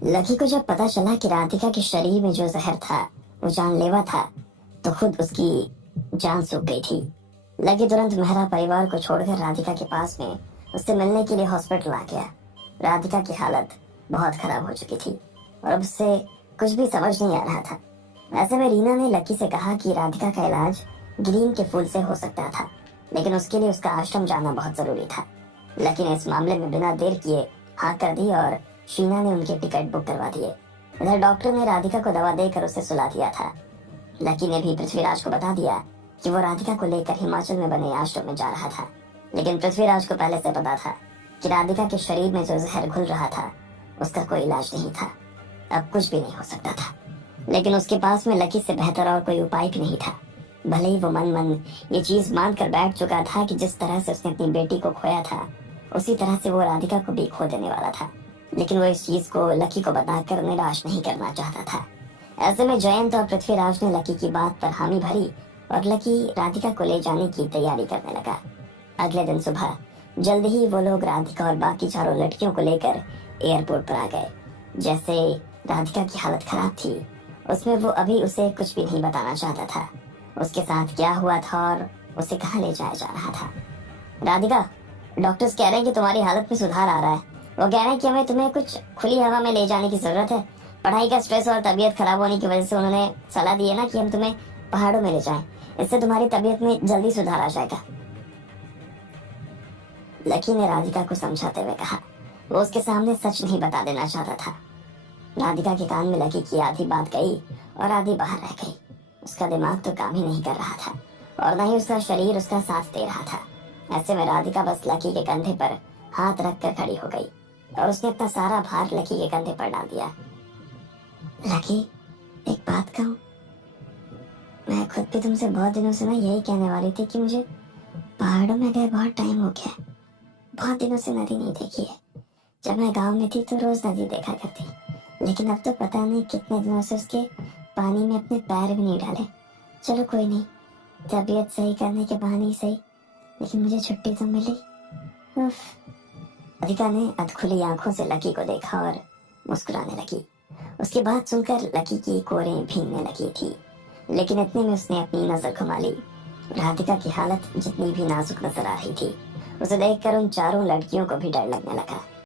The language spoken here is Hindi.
लकी को जब पता चला कि राधिका के शरीर में जो जहर था वो जानलेवा था, तो खुद उसकी जान सूख गई थी। लकी तुरंत मेहरा परिवार को छोड़कर राधिका के पास में उससे मिलने के लिए हॉस्पिटल आ गया। राधिका की हालत बहुत खराब हो चुकी थी और अब उससे कुछ भी समझ नहीं आ रहा था। ऐसे में रीना ने लकी से कहा कि राधिका का इलाज ग्रीन के फूल से हो सकता था, लेकिन उसके लिए उसका आश्रम जाना बहुत जरूरी था। लकी ने इस मामले में बिना देर किए हाँ कर दी और शीना ने उनके टिकट बुक करवा दिए। इधर डॉक्टर ने राधिका को दवा देकर उसे सुला दिया था। लकी ने भी पृथ्वीराज को बता दिया कि वो राधिका को लेकर हिमाचल में बने आश्रम में जा रहा था, लेकिन पृथ्वीराज को पहले से पता था कि राधिका के शरीर में जो जहर घुल रहा था उसका कोई इलाज नहीं था। अब कुछ भी नहीं हो सकता था, लेकिन उसके पास में लकी से बेहतर और कोई उपाय भी नहीं था। भले ही वो मन मन ये चीज मान कर बैठ चुका था कि जिस तरह से उसने अपनी बेटी को खोया था उसी तरह से वो राधिका को भी खो देने वाला था, लेकिन वो इस चीज को लकी को बताकर निराश नहीं करना चाहता था। ऐसे में जयंत और पृथ्वीराज ने लकी की बात पर हामी भरी और लकी राधिका को ले जाने की तैयारी करने लगा। अगले दिन सुबह जल्द ही वो लोग राधिका और बाकी चारों लड़कियों को लेकर एयरपोर्ट पर आ गए। जैसे राधिका की हालत खराब थी, उसमें वो अभी उसे कुछ भी नहीं बताना चाहता था। उसके साथ क्या हुआ था और उसे कहाँ ले जाया जा रहा था। राधिका, डॉक्टर्स कह रहे हैं कि तुम्हारी हालत में सुधार आ रहा है। वो कह रहे हैं कि हमें तुम्हें कुछ खुली हवा में ले जाने की जरूरत है। पढ़ाई का स्ट्रेस और तबीयत खराब होने की वजह से उन्होंने सलाह दी है ना कि हम तुम्हें पहाड़ों में ले जाएं। इससे तुम्हारी तबीयत में जल्दी सुधार आ जाएगा। लकी ने राधिका को समझाते हुए कहा। वो उसके सामने सच नहीं बता देना चाहता था। राधिका के कान में लकी की आधी बात गई और आधी बाहर रह गई। उसका दिमाग तो काम ही नहीं कर रहा था और न ही उसका शरीर उसका साथ दे रहा था। ऐसे में राधिका बस लकी के कंधे पर हाथ रखकर खड़ी हो गई और उसने अपना सारा भार लकी के कंधे पर डाल दिया। लकी, एक बात कहूं, मैं खुद भी तुमसे बहुत दिनों से ना यही कहने वाली थी कि मुझे पहाड़ों में गए बहुत टाइम हो गया। बहुत दिनों से नदी नहीं देखी है। जब मैं गांव में थी तो रोज नदी देखा करती, लेकिन अब तो पता नहीं कितने दिनों से उसके पानी में अपने पैर भी नहीं डाले। चलो कोई नहीं, तबीयत सही करने के बहाने ही सही, लेकिन मुझे छुट्टी तो मिली। उफ। राधिका ने अधखुली आंखों से लकी को देखा और मुस्कुराने लगी। उसकी बात सुनकर लकी की कोरें भीगने लगी थी, लेकिन इतने में उसने अपनी नजर घुमा ली। राधिका की हालत जितनी भी नाजुक नजर आ रही थी, उसे देखकर उन चारों लड़कियों को भी डर लगने लगा।